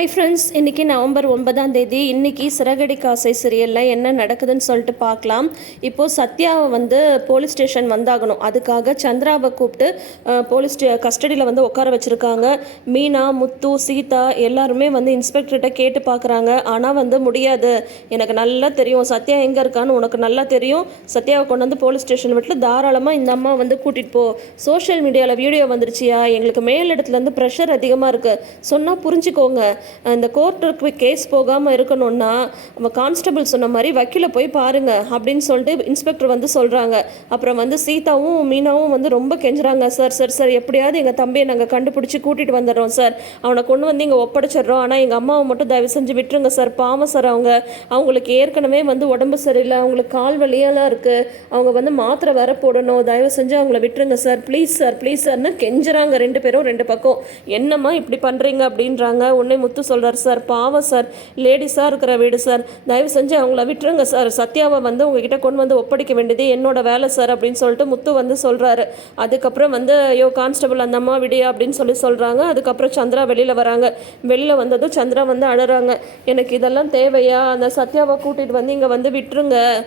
Hi friends இன்றைக்கி November ஒன்பதாம் தேதி இன்றைக்கி சிறகடி காசை சீரியலில் என்ன நடக்குதுன்னு சொல்லிட்டு பார்க்கலாம். இப்போது சத்யாவை வந்து போலீஸ் ஸ்டேஷன் வந்தாகணும். அதுக்காக சந்திராவை கூப்பிட்டு போலீஸ் கஸ்டடியில் வந்து உட்கார வச்சுருக்காங்க. மீனா முத்து சீதா எல்லாருமே வந்து இன்ஸ்பெக்டர்கிட்ட கேட்டு பார்க்குறாங்க. ஆனால் வந்து முடியாது. எனக்கு நல்லா தெரியும். சத்யா எங்கே இருக்கான்னு உனக்கு நல்லா தெரியும். சத்யாவை கொண்டு வந்து போலீஸ் ஸ்டேஷன் விட்டு தாராளமாக இந்த அம்மா வந்து கூட்டிகிட்டு போ. சோஷியல் மீடியாவில் வீடியோ வந்துருச்சியா? எங்களுக்கு மேல் இடத்துலேருந்து ப்ரெஷர் அதிகமாக இருக்குது சொன்னால் புரிஞ்சுக்கோங்க. இந்த கோர்ட்டுக்கு கேஸ் போகாமல் இருக்கணும்னா நம்ம கான்ஸ்டபிள் சொன்ன மாதிரி வக்கீல போய் பாருங்கள் அப்படின்னு சொல்லிட்டு இன்ஸ்பெக்டர் வந்து சொல்கிறாங்க அப்புறம் வந்து சீதாவும் மீனாவும் வந்து ரொம்ப கெஞ்சுறாங்க. சார் சார் சார் எப்படியாவது எங்கள் தம்பியை நாங்கள் கண்டுபிடிச்சி கூட்டிகிட்டு வந்துடுறோம் சார். அவனை கொண்டு வந்து இங்கே ஒப்படைச்சிடுறோம். ஆனால் எங்கள் அம்மாவை மட்டும் தயவு செஞ்சு விட்டுருங்க சார். பாவம் சார் அவங்க. அவங்களுக்கு ஏற்கனவே வந்து உடம்பு சரியில்லை. அவங்களுக்கு கால் வலியெல்லாம் இருக்குது அவங்க வந்து மாத்திரை வர போடணும். தயவு செஞ்சு அவங்கள விட்டுருங்க சார். ப்ளீஸ் சார் ப்ளீஸ் சார்னு கெஞ்சுறாங்க ரெண்டு பேரும் ரெண்டு பக்கம். என்னம்மா இப்படி பண்ணுறீங்க அப்படின்றாங்க. உன்னை முத்து சொல்கிறார் சார் பாவம் சார். லேடிஸாக இருக்கிற வீடு சார். தயவு செஞ்சு அவங்கள விட்டுருங்க சார். சத்யாவை வந்து உங்ககிட்ட கொண்டு வந்து ஒப்படைக்க வேண்டியது என்னோட வேலை சார் அப்படின்னு சொல்லிட்டு முத்து வந்து சொல்கிறாரு அதுக்கப்புறம் வந்து ஐயோ கான்ஸ்டபிள் அந்த அம்மா விடியா அப்படின்னு சொல்லி சொல்கிறாங்க அதுக்கப்புறம் சந்திரா வெளியில் வராங்க. வெளியில் வந்ததும் சந்திரா வந்து அழறாங்க. எனக்கு இதெல்லாம் தேவையா? அந்த சத்யாவை கூட்டிகிட்டு வந்து இங்கே வந்து விட்டுருங்க.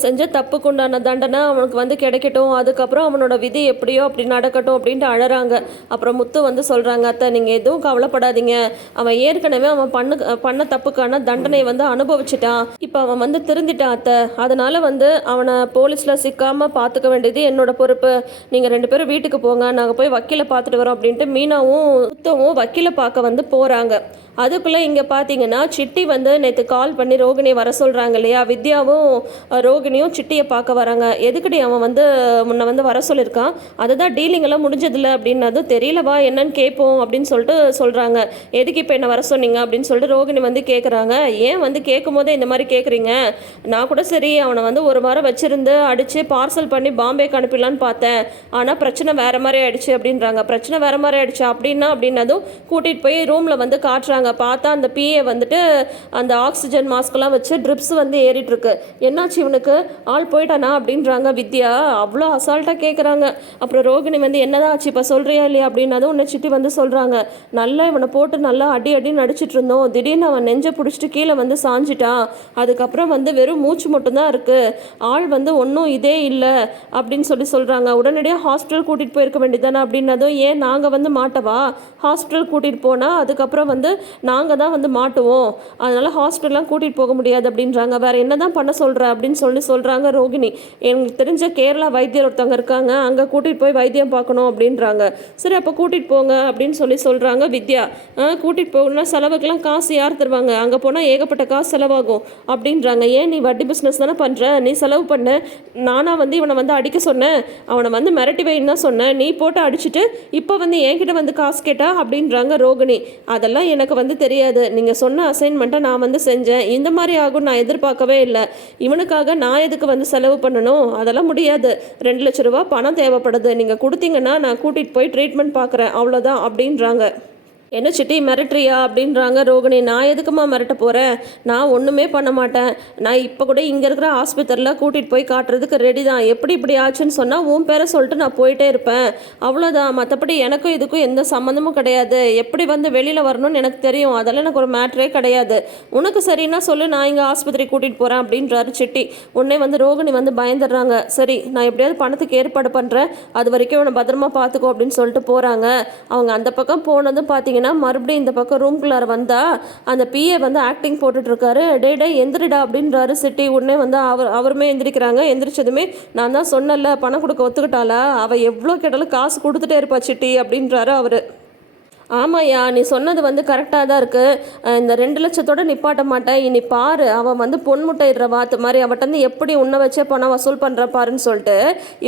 செஞ்ச தப்புக்கு உண்டான தண்டனை அவனுக்கு வந்து கிடைக்கட்டும். அதுக்கப்புறம் அவனோட விதி எப்படியோ அப்படி நடக்கட்டும் அப்படின்ட்டு அழறாங்க. அப்புறம் முத்து வந்து சொல்கிறாங்க அத்தை நீங்கள் எதுவும் கவலைப்படாதீங்க. அவன் ஏற்கனவே அவன் பண்ணு பண்ண தப்புக்கான தண்டனை வந்து அனுபவிச்சிட்டான். இப்போ அவன் வந்து திருந்திட்டான் அத்தை. அதனால வந்து அவனை போலீஸில் சிக்காமல் பார்த்துக்க வேண்டியது என்னோட பொறுப்பு. நீங்கள் ரெண்டு பேரும் வீட்டுக்கு போங்க. நாங்கள் போய் வக்கீலை பார்த்துட்டு வரோம் அப்படின்ட்டு மீனாவும் முத்தவும் வக்கீலை பார்க்க வந்து போகிறாங்க அதுக்குள்ளே இங்கே பார்த்தீங்கன்னா சிட்டி வந்து நேற்று கால் பண்ணி ரோகிணியை வர சொல்கிறாங்க இல்லையா? வித்யாவும் ரோகிணியும் சிட்டியை பார்க்க வராங்க. எதுக்குடி அவன் வந்து முன்ன வந்து வர சொல்லியிருக்கான்? அதுதான் டீலிங் எல்லாம் முடிஞ்சதில்ல அப்படின்னதும் தெரியலவா என்னன்னு கேட்போம் அப்படின்னு சொல்லிட்டு சொல்கிறாங்க எதுக்கு இப்போ என்ன வர சொன்னீங்க? அப்படின்னு சொல்லிட்டு ரோகிணி வந்து கேட்குறாங்க ஏன் வந்து கேட்கும் போதே இந்த மாதிரி கேட்குறீங்க நான் கூட சரி அவனை வந்து ஒரு வாரம் வச்சுருந்து அடித்து பார்சல் பண்ணி பாம்பேக்கு அனுப்பிடலான்னு பார்த்தேன். ஆனால் பிரச்சனை வேறு மாதிரி ஆயிடுச்சு அப்படின்றாங்க. பிரச்சனை வேறு மாதிரி ஆயிடுச்சு அப்படின்னா அப்படின்னதும் கூட்டிகிட்டு போய் ரூமில் வந்து காட்டுறாங்க. பார்த்தா அந்த பிஏ வந்துட்டு அந்த ஆக்சிஜன் மாஸ்க்லாம் வச்சு ட்ரிப்ஸ் வந்து ஏறிட்டுருக்கு. என்னாச்சு இவனுக்கு? ஆள் போயிட்டானா அப்படின்றாங்க வித்யா. அவ்வளோ அசால்ட்டாக கேட்குறாங்க அப்புறம் ரோகிணி வந்து என்னதான் ஆச்சு? இப்போ சொல்கிறியா இல்லையா? அப்படின்னதும் உன்னை சிட்டி வந்து சொல்கிறாங்க நல்லா இவனை போட்டு நல்லா அடி அடி நடிச்சிட்டு இருந்தோம். திடீர்னு அவன் நெஞ்சை பிடிச்சிட்டு கீழே வந்து சாஞ்சிட்டான். அதுக்கப்புறம் வந்து வெறும் மூச்சு மட்டும்தான் இருக்குது ஆள் வந்து ஒன்றும் இதே இல்லை அப்படின்னு சொல்லி சொல்கிறாங்க உடனடியாக ஹாஸ்பிட்டல் கூட்டிகிட்டு போயிருக்க வேண்டியதானே அப்படின்னதும் ஏன் நாங்கள் வந்து மாட்டவா? ஹாஸ்பிட்டல் கூட்டிகிட்டு போனால் அதுக்கப்புறம் வந்து நாங்கள் தான் வந்து மாட்டுவோம். அதனால் ஹாஸ்பிட்டலாம் கூட்டிகிட்டு போக முடியாது அப்படின்றாங்க. வேறு என்ன தான் பண்ண சொல்கிற அப்படின்னு சொல்லி சொல்கிறாங்க ரோகிணி. எனக்கு தெரிஞ்ச கேரளா வைத்தியர் ஒருத்தவங்க இருக்காங்க. அங்கே கூட்டிகிட்டு போய் வைத்தியம் பார்க்கணும் அப்படின்றாங்க. சரி அப்போ கூட்டிகிட்டு போங்க அப்படின்னு சொல்லி சொல்கிறாங்க வித்யா. கூட்டிகிட்டு போகணும்னா செலவுக்கெல்லாம் காசு யார் தருவாங்க? அங்கே போனால் ஏகப்பட்ட காசு செலவாகும் அப்படின்றாங்க. ஏன் நீ வட்டி பிஸ்னஸ் தானே பண்ணுற நீ செலவு பண்ண. நானாக வந்து இவனை வந்து அடிக்க சொன்னேன். அவனை வந்து மிரட்டி வைன்னு தான் சொன்னேன். நீ போட்டு அடிச்சிட்டு இப்போ வந்து என்கிட்ட வந்து காசு கேட்டா அப்படின்றாங்க ரோகிணி. அதெல்லாம் எனக்கு வந்து தெரியாது. நீங்கள் சொன்ன அசைன்மெண்ட்டை நான் வந்து செஞ்சேன். இந்த மாதிரி ஆகும் நான் எதிர்பார்க்கவே இல்லை. இவனுக்காக நான் எதுக்கு வந்து செலவு பண்ணணும்? அதெல்லாம் முடியாது. ரெண்டு லட்ச ரூபா பணம் தேவைப்படுது. நீங்கள் கொடுத்தீங்கன்னா நான் கூட்டிகிட்டு போய் ட்ரீட்மெண்ட் பார்க்குறேன் அவ்வளோதான் அப்படின்றாங்க. என்ன சிட்டி மிரட்டுறியா அப்படின்றாங்க ரோகிணி. நான் எதுக்குமா மிரட்ட போகிறேன் நான் ஒன்றுமே பண்ண மாட்டேன். நான் இப்போ கூட இங்கே இருக்கிற ஆஸ்பத்திரியில் கூட்டிகிட்டு போய் காட்டுறதுக்கு ரெடி தான். எப்படி இப்படி ஆச்சுன்னு சொன்னால் உன் பேரை சொல்லிட்டு நான் போயிட்டே இருப்பேன். அவ்வளோதான் மற்றபடி எனக்கும் இதுக்கும் எந்த சம்மந்தமும் கிடையாது. எப்படி வந்து வெளியில் வரணும்னு எனக்கு தெரியும். அதெல்லாம் எனக்கு ஒரு மேட்ரே கிடையாது. உனக்கு சரின்னா சொல்லு நான் இங்கே ஆஸ்பத்திரி கூட்டிகிட்டு போகிறேன் அப்படின்றாரு சிட்டி. உடனே வந்து ரோகிணி வந்து பயந்துடுறாங்க. சரி நான் எப்படியாவது பணத்துக்கு ஏற்பாடு பண்ணுறேன் அது வரைக்கும் உன்னை பத்திரமா பார்த்துக்கோ அப்படின்னு சொல்லிட்டு போகிறாங்க அவங்க அந்த பக்கம் போனதும் பார்த்தீங்கன்னா மறுபடியும் இந்த பக்கம் ரூம்குள்ளார வந்தால் அந்த பிஏ வந்து ஆக்டிங் போட்டுட்ருக்காரு. டே டே எந்திரிடா அப்படின்றாரு சிட்டி. உடனே வந்து அவர் அவருமே எந்திரிக்கிறாங்க. எந்திரிச்சதுமே நான் தான் சொன்னல பணம் கொடுக்க ஒத்துக்கிட்டாளா? அவள் எவ்வளோ கேட்டாலும் காசு கொடுத்துட்டே இருப்பா சிட்டி அப்படின்றாரு அவர். ஆமாய்யா நீ சொன்னது வந்து கரெக்டாக தான் இருக்குது இந்த ரெண்டு லட்சத்தோட நிப்பாட்ட மாட்டேன். இனி பாரு அவன் வந்து பொன் முட்டையிடுற வாத்து மாதிரி அவட்டந்து எப்படி உன்னை வச்சே பணம் வசூல் பண்ணுற பாருன்னு சொல்லிட்டு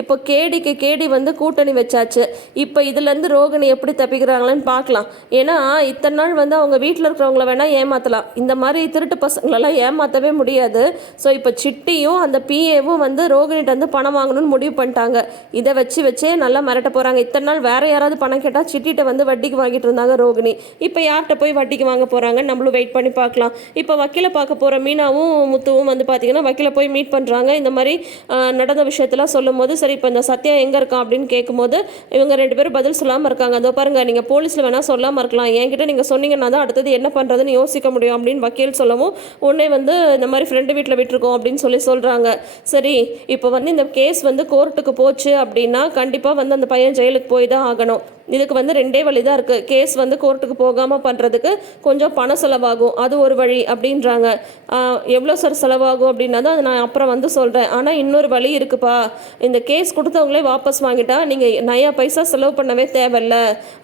இப்போ கேடிக்கு கேடி வந்து கூட்டணி வச்சாச்சு. இப்போ இதுலேருந்து ரோகிணி எப்படி தப்பிக்கிறாங்களேன்னு பார்க்கலாம். ஏன்னா இத்தனை நாள் வந்து அவங்க வீட்டில் இருக்கிறவங்கள வேணால் ஏமாற்றலாம் இந்த மாதிரி திருட்டு பசங்களெல்லாம் ஏமாற்றவே முடியாது. ஸோ இப்போ சிட்டியும் அந்த பிஏவும் வந்து ரோகிணிகிட்ட வந்து பணம் வாங்கணும்னு முடிவு பண்ணிட்டாங்க. இதை வச்சு வச்சே நல்லா மிரட்ட போகிறாங்க இத்தனை நாள் வேறு யாராவது பணம் கேட்டால் சிட்டிகிட்ட வந்து வட்டிக்கு வாங்கிட்டு இருந்தாங்க ரோகிணி. இப்போ யார்கிட்ட போய் வட்டிக்கு வாங்க போகிறாங்க நம்மளும் வெயிட் பண்ணி பார்க்கலாம். இப்போ வக்கீலை பார்க்க போகிற மீனாவும் முத்துவும் வந்து பார்த்தீங்கன்னா வக்கீலை போய் மீட் பண்ணுறாங்க இந்த மாதிரி நடந்த விஷயத்தெல்லாம் சொல்லும் போது சரி இப்போ இந்த சத்யா எங்கே இருக்கான் அப்படின்னு கேட்கும்போது இவங்க ரெண்டு பேரும் பதில் சொல்லாமல் இருக்காங்க. அதோ பாருங்க நீங்கள் போலீஸில் வேணால் சொல்லாமல் இருக்கலாம். என்கிட்ட நீங்கள் சொன்னீங்கன்னா தான் அடுத்தது என்ன பண்ணுறதுன்னு யோசிக்க முடியும் அப்படின்னு வக்கீல் சொல்லவும் உடனே வந்து இந்த மாதிரி ஃப்ரெண்டு வீட்டில் விட்டுருக்கோம் அப்படின்னு சொல்லி சொல்கிறாங்க சரி இப்போ வந்து இந்த கேஸ் வந்து கோர்ட்டுக்கு போச்சு அப்படின்னா கண்டிப்பாக வந்து அந்த பையன் ஜெயிலுக்கு போய் தான் ஆகணும். இதுக்கு வந்து ரெண்டே வழி தான் இருக்குது கேஸ் வந்து கோர்ட்டுக்கு போகாமல் பண்ணுறதுக்கு கொஞ்சம் பண செலவாகும். அது ஒரு வழி அப்படின்றாங்க. எவ்வளோ சார் செலவாகும் அப்படின்னா தான் அதை நான் அப்புறம் வந்து சொல்கிறேன் ஆனால் இன்னொரு வழி இருக்குப்பா. இந்த கேஸ் கொடுத்தவங்களே வாபஸ் வாங்கிட்டா நீங்கள் நயா பைசா செலவு பண்ணவே தேவையில்ல.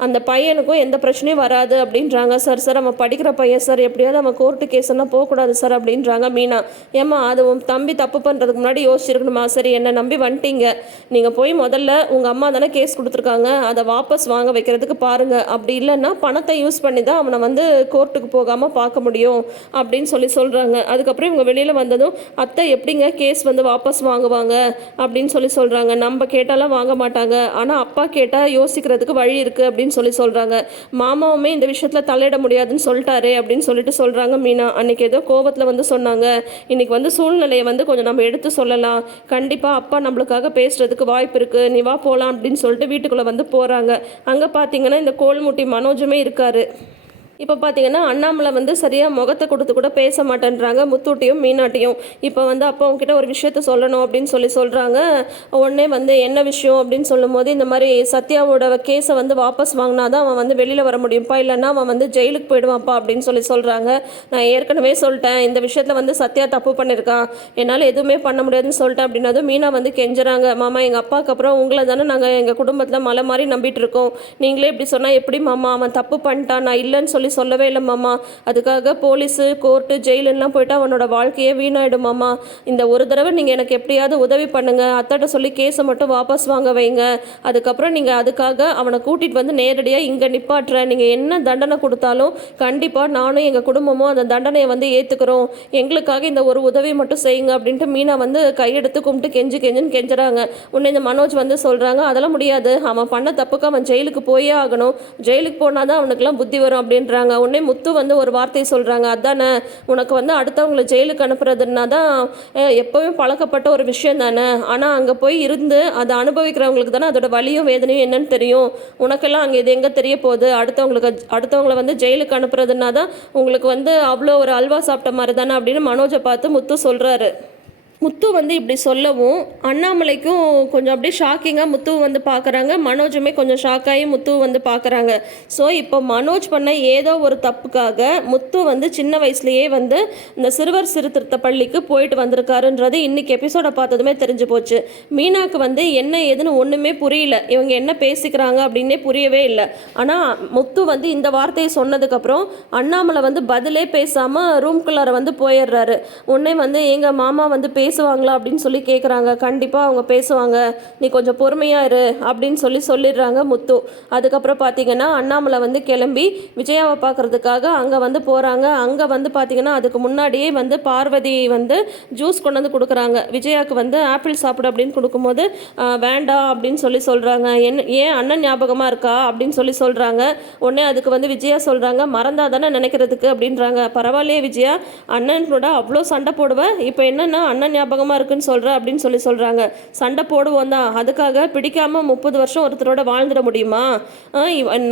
அந்த பையனுக்கும் எந்த பிரச்சனையும் வராது அப்படின்றாங்க. சார் சார் அவன் படிக்கிற பையன் சார் எப்படியாவது அவன் கோர்ட்டு கேஸ் எல்லாம் போகக்கூடாது சார் அப்படின்றாங்க மீனா. ஏம்மா அது உன் தம்பி தப்பு பண்ணுறதுக்கு முன்னாடி யோசிச்சிருக்கணுமா? சரி என்னை நம்பி வந்துட்டீங்க. நீங்கள் போய் முதல்ல உங்கள் அம்மா தானே கேஸ் கொடுத்துருக்காங்க. அதை வாபஸ் வாங்க வைக்கிறதுக்கு பாருங்கள் அப்படி இல்லைன்னா பணத்தை யூஸ் பண்ணி தான் அவனை வந்து கோர்ட்டுக்கு போகாமல் பார்க்க முடியும் அப்படின்னு சொல்லி சொல்கிறாங்க அதுக்கப்புறம் இவங்க வெளியில் வந்ததும் அத்தை எப்படிங்க கேஸ் வந்து வாபஸ் வாங்குவாங்க? அப்படின்னு சொல்லி சொல்கிறாங்க நம்ம கேட்டாலாம் வாங்க மாட்டாங்க. ஆனால் அப்பா கேட்டால் யோசிக்கிறதுக்கு வழி இருக்குது அப்படின்னு சொல்லி சொல்கிறாங்க மாமாவுமே இந்த விஷயத்தில் தலையிட முடியாதுன்னு சொல்லிட்டாரு அப்படின்னு சொல்லிட்டு சொல்கிறாங்க மீனா. அன்னைக்கு ஏதோ கோபத்தில் வந்து சொன்னாங்க. இன்னைக்கு வந்து சூழ்நிலையை வந்து கொஞ்சம் நம்ம எடுத்து சொல்லலாம். கண்டிப்பாக அப்பா நம்மளுக்காக பேசுகிறதுக்கு வாய்ப்பு இருக்குது நீ வா போகலாம் அப்படின்னு சொல்லிட்டு வீட்டுக்குள்ளே வந்து போகிறாங்க அங்கே பார்த்தீங்கன்னா இந்த கோல்முட்டி மனோஜுமே இருக்காரு. இப்போ பார்த்தீங்கன்னா அண்ணாமலை வந்து சரியாக முகத்தை கொடுத்து கூட பேச மாட்டேன்றாங்க முத்தூட்டியும் மீனாட்டியும். இப்போ வந்து அப்போ அவங்ககிட்ட ஒரு விஷயத்த சொல்லணும் அப்படின்னு சொல்லி சொல்கிறாங்க உடனே வந்து என்ன விஷயம் அப்படின்னு சொல்லும்போது இந்த மாதிரி சத்யாவோட கேஸை வந்து வாபஸ் வாங்கினா தான் அவன் வந்து வெளியில் வர முடியும்ப்பா இல்லைன்னா அவன் வந்து ஜெயிலுக்கு போயிடுவான்ப்பா அப்படின்னு சொல்லி சொல்கிறாங்க நான் ஏற்கனவே சொல்லிட்டேன் இந்த விஷயத்தில் வந்து சத்யா தப்பு பண்ணியிருக்கான் என்னால் எதுவுமே பண்ண முடியாதுன்னு சொல்லிட்டேன் அப்படின்னதும் மீனா வந்து கெஞ்சுறாங்க. மாமா எங்கள் அப்பாவுக்கு அப்புறம் உங்களை தானே நாங்கள் எங்கள் குடும்பத்தில் மலை மாதிரி நம்பிட்டு இருக்கோம். நீங்களே இப்படி சொன்னால் எப்படி மாமா? அவன் தப்பு பண்ணிட்டான் நான் இல்லைன்னு சொல்லி சொல்லவே இல்லை மாமா. அதுக்காக போலீஸு கோர்ட்டு ஜெயிலுன்னெலாம் போயிட்டு அவனோட வாழ்க்கையே வீணாயிடும் மாமா. இந்த ஒரு தடவை நீங்கள் எனக்கு எப்படியாவது உதவி பண்ணுங்கள் அத்தாட்ட சொல்லி கேஸை மட்டும் வாபஸ் வாங்க வைங்க. அதுக்கப்புறம் நீங்கள் அதுக்காக அவனை கூட்டிகிட்டு வந்து நேரடியாக இங்கே நிப்பாட்டுறேன் நீங்கள் என்ன தண்டனை கொடுத்தாலும் கண்டிப்பாக நானும் எங்கள் குடும்பமும் அந்த தண்டனையை வந்து ஏற்றுக்கிறோம் எங்களுக்காக இந்த ஒரு உதவி மட்டும் செய்யுங்க அப்படின்ட்டு மீனா வந்து கையெடுத்து கும்பிட்டு கெஞ்சு கெஞ்சுன்னு கெஞ்சுறாங்க. உடனே இந்த மனோஜ் வந்து சொல்கிறாங்க அதெல்லாம் முடியாது. அவன் பண்ண தப்புக்கு அவன் ஜெயிலுக்கு போயே ஆகணும். ஜெயிலுக்கு போனால் தான் அவனுக்குலாம் புத்தி வரும் அப்படின்றாங்க உடனே முத்து வந்து ஒரு வார்த்தை சொல்கிறாங்க அதானே? உனக்கு வந்து அடுத்தவங்களை ஜெயிலுக்கு அனுப்புறதுன்னா தான் எப்போவுமே பழக்கப்பட்ட ஒரு விஷயம் தானே? ஆனால் அங்கே போய் இருந்து அதை அனுபவிக்கிறவங்களுக்கு தானே அதோட வலியும் வேதனையும் என்னன்னு தெரியும். உனக்கெல்லாம் அங்கே இது எங்கே தெரிய போகுது? அடுத்தவங்களுக்கு அடுத்தவங்கள வந்து ஜெயிலுக்கு அனுப்புறதுன்னா தான் உங்களுக்கு வந்து அவ்வளோ ஒரு அல்வா சாப்பிட்ட மாதிரி தானே அப்படின்னு மனோஜை பார்த்து முத்து சொல்கிறாரு முத்து வந்து இப்படி சொல்லவும் அண்ணாமலைக்கும் கொஞ்சம் அப்படியே ஷாக்கிங்காக முத்து வந்து பார்க்குறாங்க. மனோஜுமே கொஞ்சம் ஷாக்காகி முத்து வந்து பார்க்குறாங்க. ஸோ இப்போ மனோஜ் பண்ண ஏதோ ஒரு தப்புக்காக முத்து வந்து சின்ன வயசுலேயே வந்து இந்த சிறுவர் சிறுத்திருத்த பள்ளிக்கு போயிட்டு வந்திருக்காருன்றது இன்னைக்கு எபிசோடை பார்த்ததுமே தெரிஞ்சு போச்சு. மீனாக்கு வந்து என்ன ஏதுன்னு ஒன்றுமே புரியல. இவங்க என்ன பேசிக்கிறாங்க அப்படின்னே புரியவே இல்லை. ஆனால் முத்து வந்து இந்த வார்த்தையை சொன்னதுக்கப்புறம் அண்ணாமலை வந்து பதிலே பேசாமல் ரூம்குள்ளார வந்து போயிடுறாரு. உடனே வந்து எங்கள் மாமா வந்து பேசுவாங்களா அப்படின்னு சொல்லி கேட்குறாங்க கண்டிப்பாக அவங்க பேசுவாங்க. நீ கொஞ்சம் பொறுமையாக இரு அப்படின்னு சொல்லி சொல்லிடுறாங்க முத்து. அதுக்கப்புறம் பார்த்தீங்கன்னா அண்ணாமலை வந்து கிளம்பி விஜயாவை பார்க்கறதுக்காக அங்கே வந்து போகிறாங்க அங்கே வந்து பார்த்தீங்கன்னா அதுக்கு முன்னாடியே வந்து பார்வதி வந்து ஜூஸ் கொண்டு வந்து கொடுக்குறாங்க. விஜயாவுக்கு வந்து ஆப்பிள் சாப்பிடு அப்படின்னு கொடுக்கும்போது வேண்டாம் அப்படின்னு சொல்லி சொல்கிறாங்க என்ன ஏன் அண்ணன் ஞாபகமாக இருக்கா? அப்படின்னு சொல்லி சொல்கிறாங்க உடனே அதுக்கு வந்து விஜயா சொல்கிறாங்க மறந்தா தானே நினைக்கிறதுக்கு? அப்படின்றாங்க. பரவாயில்லையே விஜயா அண்ணன் கூட அவ்வளோ சண்டை போடுவேன் இப்போ என்னன்னா அண்ணன் ஞாபகமாக இருக்குன்னு சொல்கிற அப்படின்னு சொல்லி சொல்கிறாங்க சண்டை போடுவோம் தான். அதுக்காக பிடிக்காமல் முப்பது வருஷம் ஒருத்தரோட வாழ்ந்துட முடியுமா?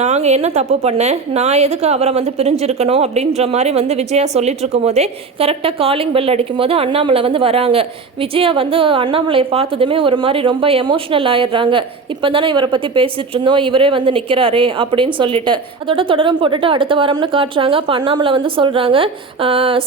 நாங்கள் என்ன தப்பு பண்ணேன் நான் எதுக்கு அவரை வந்து பிரிஞ்சிருக்கணும் அப்படின்ற மாதிரி வந்து விஜயா சொல்லிட்டு இருக்கும்போதே கரெக்டாக காலிங் பெல் அடிக்கும்போது அண்ணாமலை வந்து வராங்க. விஜயா வந்து அண்ணாமலையை பார்த்ததுமே ஒரு மாதிரி ரொம்ப எமோஷ்னல் ஆயிடுறாங்க. இப்போ தானே இவரை பற்றி பேசிகிட்டு இருந்தோம். இவரே வந்து நிற்கிறாரே அப்படின்னு சொல்லிட்டு. அதோட தொடரும் போட்டுட்டு அடுத்த வாரம்னு காட்டுறாங்க. அப்போ அண்ணாமலை வந்து சொல்கிறாங்க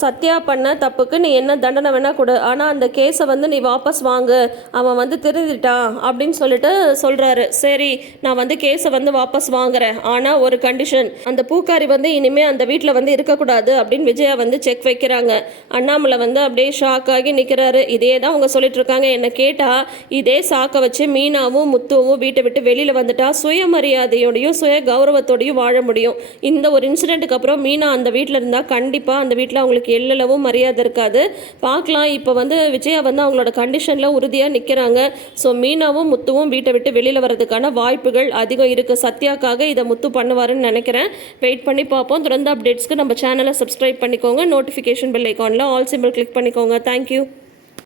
சத்யா பண்ண தப்புக்கு நீ என்ன தண்டனை வேணால் கொடு. ஆனால் அந்த கேஸை வந்து நீ வாபஸ் வாங்கு அவன் வந்து திருந்திட்டான் அப்படின்னு சொல்லிட்டு சொல்கிறாரு சரி நான் வந்து கேஸை வந்து வாபஸ் வாங்குறேன். ஆனால் ஒரு கண்டிஷன் அந்த பூக்காரி வந்து இனிமேல் அந்த வீட்டில் வந்து இருக்கக்கூடாது அப்படின்னு விஜயா வந்து செக் வைக்கிறாங்க. அண்ணாமலை வந்து அப்படியே ஷாக் ஆகி நிற்கிறாரு இதே தான் அவங்க சொல்லிட்டு இருக்காங்க. என்னை கேட்டால் இதே சாக்கை வச்சு மீனாவும் முத்துவும் வீட்டை விட்டு வெளியில் வந்துட்டா சுயமரியாதையோடையும் சுய கௌரவத்தோடையும் வாழ முடியும். இந்த ஒரு இன்சிடெண்ட்டுக்கு அப்புறம் மீனா அந்த வீட்டில் இருந்தால் கண்டிப்பாக அந்த வீட்டில் அவங்களுக்கு எல்லளவும் மரியாதை இருக்காது. பார்க்கலாம் இப்போ வந்து விஜயா வந்து அவங்களோட கண்டிஷனில் உறுதியாக நிற்கிறாங்க ஸோ மீனாவும் முத்துவும் வீட்டை விட்டு வெளியில் வரதுக்கான வாய்ப்புகள் அதிகம் இருக்குது சத்யாக்காக இதை முத்து பண்ணுவாருன்னு நினைக்கிறேன். வெயிட் பண்ணி பார்ப்போம். தொடர்ந்து அப்டேட்ஸ்க்கு நம்ம சேனலை சப்ஸ்கிரைப் பண்ணிக்கோங்க. நோட்டிஃபிகேஷன் பெல் ஐக்கானில் ஆல் சிம்பிள் கிளிக் பண்ணிக்கோங்க. Thank you